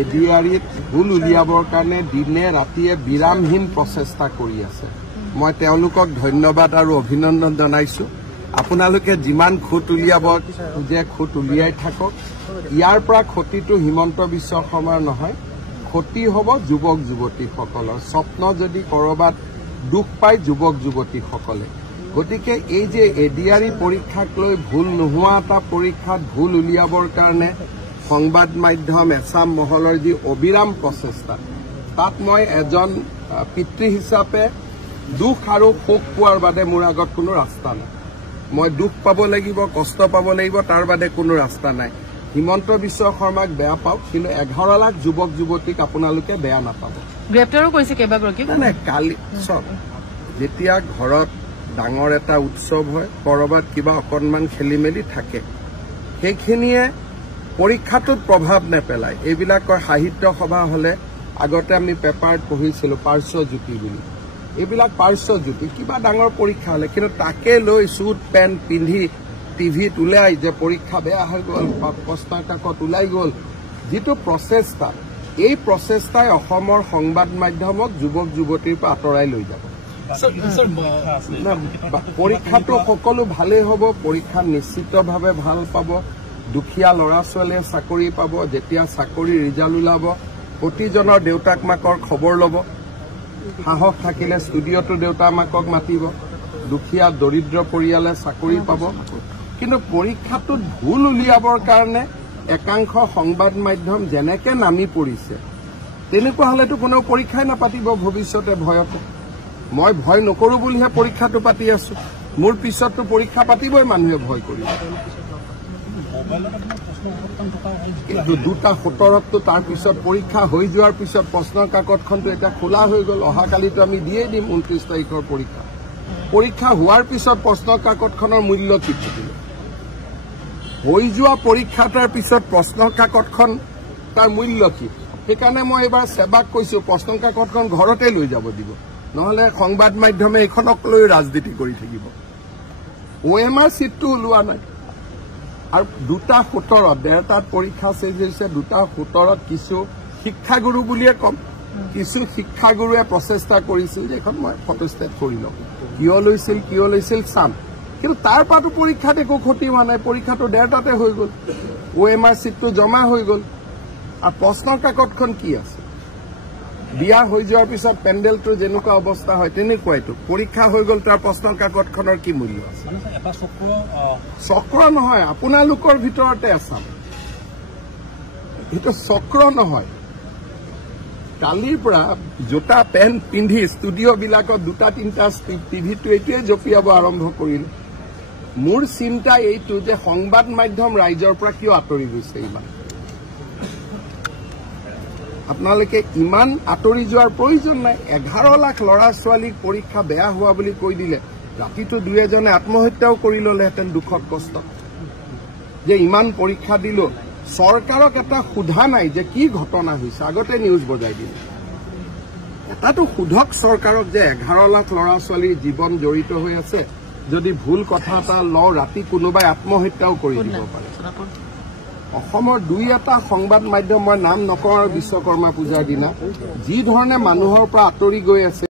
এডিআৰিত ভুল উলিয়াবৰ কাৰণে দিনে ৰাতিয়ে বিৰামহীন প্ৰচেষ্টা কৰি আছে। মই তেওঁলোকক ধন্যবাদ আৰু অভিনন্দন জনাইছো। আপোনালোকে যিমান খুঁত উলিয়াব খোজে খুঁত উলিয়াই থাকক। ইয়াৰ পৰা ক্ষতিটো হিমন্ত বিশ্ব শৰ্মাৰ নহয়, ক্ষতি হ'ব যুৱক যুৱতীসকলৰ। স্বপ্ন যদি ক'ৰবাত দুখ পায় যুৱক যুৱতীসকলে। গতিকে এই যে এডিআৰি পৰীক্ষাক লৈ ভুল নোহোৱা এটা পৰীক্ষাত ভুল উলিয়াবৰ কাৰণে সংবাদ মাধ্যম এছাম মহলৰ যি অবিৰাম প্ৰচেষ্টা, তাত মই এজন পিতৃ হিচাপে দুখ আৰু শোক পোৱাৰ বাদে মোৰ আগত কোনো ৰাস্তা নাই। মই দুখ পাব লাগিব, কষ্ট পাব লাগিব, তাৰ বাদে কোনো ৰাস্তা নাই। হিমন্ত বিশ্ব শৰ্মাক বেয়া পাওক, কিন্তু 11 লাখ যুৱক যুৱতীক আপোনালোকে বেয়া নাপাব। গ্ৰেপ্তাৰো কৰিছে কেইবাগৰাকীক। নাই কালি চব যেতিয়া ঘৰত ডাঙৰ এটা উৎসৱ হয়, কৰবাত কিবা অকণমান খেলি মেলি থাকে, সেইখিনিয়ে পৰীক্ষাটোত প্ৰভাৱ নেপেলায়। এইবিলাকৰ সাহিত্য সভা হলে আগতে আমি পেপাৰত পঢ়িছিলো পাৰ্শ্বজ্যোতি বুলি। এইবিলাক পাৰ্শ্বজ্যোতি কিবা ডাঙৰ পৰীক্ষা হলে, কিন্তু তাকে লৈ চুট পেণ্ট পিন্ধি টিভিত ওলাই যে পৰীক্ষা বেয়া হৈ গ'ল, প্ৰশ্নৰ কাকত ওলাই গ'ল, যিটো প্ৰচেষ্টা, এই প্ৰচেষ্টাই অসমৰ সংবাদ মাধ্যমক যুৱক যুৱতীৰ পৰা আঁতৰাই লৈ যাব। পৰীক্ষাটো সকলো ভালেই হ'ব, পৰীক্ষা নিশ্চিতভাৱে ভাল পাব। দুখীয়া ল'ৰা ছোৱালীয়ে চাকৰি পাব। যেতিয়া চাকৰি ৰিজাল্ট ওলাব, প্ৰতিজনৰ দেউতাক মাকৰ খবৰ ল'ব। সাহস থাকিলে ষ্টুডিঅ'টো দেউতাক মাকক মাতিব। দুখীয়া দৰিদ্ৰ পৰিয়ালে চাকৰি পাব। কিন্তু পৰীক্ষাটোত ভুল উলিয়াবৰ কাৰণে একাংশ সংবাদ মাধ্যম যেনেকে নামি পৰিছে, তেনেকুৱা হলেতো কোনেও পৰীক্ষাই নাপাতিব ভৱিষ্যতে ভয়তে। মই ভয় নকৰো বুলিহে পৰীক্ষাটো পাতি আছো। মোৰ পিছততো পৰীক্ষা পাতিবই মানুহে ভয় কৰিব। কিন্তু 2:17 তাৰ পিছত পৰীক্ষা হৈ যোৱাৰ পিছত প্ৰশ্নৰ কাকতখনটো এতিয়া খোলা হৈ গ'ল। অহাকালিতো আমি দিয়েই দিম 29 তাৰিখৰ পৰীক্ষা। পৰীক্ষা হোৱাৰ পিছত প্ৰশ্নৰ কাকতখনৰ মূল্য কি থাকিব? হৈ যোৱা পৰীক্ষা তাৰ পিছত প্ৰশ্নৰ কাকতখন তাৰ মূল্য কি? সেইকাৰণে মই এইবাৰ সেৱাক কৈছো প্ৰশ্নৰ কাকতখন ঘৰতে লৈ যাব দিব, নহলে সংবাদ মাধ্যমে এইখনক লৈ ৰাজনীতি কৰি থাকিব। OMR চিটটো ওলোৱা নাই আৰু 2:17 ডেৰটাত পৰীক্ষা শেষ হৈছে। 2:17 কিছু শিক্ষাগুৰু বুলিয়ে কম, কিছু শিক্ষাগুৰুৱে প্ৰচেষ্টা কৰিছিল যে এখন মই ফটোষ্টেট কৰি লওঁ। কিয় লৈছিল চাম, কিন্তু তাৰ পৰাতো পৰীক্ষাত একো ক্ষতি হোৱা নাই। পৰীক্ষাটো 1:30তে হৈ গ'ল, OMR চিটটো জমা হৈ গ'ল। আৰু প্ৰশ্নৰ কাকতখন কি আছে? বিয়া হৈ যোৱাৰ পিছত পেণ্ডেলটোৰ যেনেকুৱা অৱস্থা হয় তেনেকুৱাইতো। পৰীক্ষা হৈ গ'ল, তাৰ প্ৰশ্নৰ কাকতখনৰ কি মূল্য আছে? চক্ৰ নহয়, আপোনালোকৰ ভিতৰতে আছাম। এইটো চক্ৰ নহয়। কালিৰ পৰা জোতা পেণ্ট পিন্ধি ষ্টুডিঅ'বিলাকত 2-3টা টিভিটো এইটোৱে জঁপিয়াব আৰম্ভ কৰিলে। মোৰ চিন্তা এইটো যে সংবাদ মাধ্যম ৰাইজৰ পৰা কিয় আঁতৰি গৈছে ইমান? আপোনালোকে ইমান আঁতৰি যোৱাৰ প্ৰয়োজন নাই। 11 লাখ ল'ৰা ছোৱালীক পৰীক্ষা বেয়া হোৱা বুলি কৈ দিলে, ৰাতিটো 2-এজনে আত্মহত্যাও কৰি ললেহেঁতেন দুখত কষ্ট। যে ইমান পৰীক্ষা দিলো, চৰকাৰক এটা সোধা নাই যে কি ঘটনা হৈছে। আগতে নিউজ বজাই দিলে, এটাতো সোধক চৰকাৰক যে 11 লাখ ল'ৰা ছোৱালীৰ জীৱন জড়িত হৈ আছে। যদি ভুল কথা এটা লওঁ, ৰাতি কোনোবাই আত্মহত্যাও কৰি দিব পাৰে। অসমৰ 2-এটা সংবাদ মাধ্যম, মই নাম নকওঁ, বিশ্বকৰ্মা পূজাৰ দিনা যি ধৰণে মানুহৰ পৰা আঁতৰি গৈ আছে।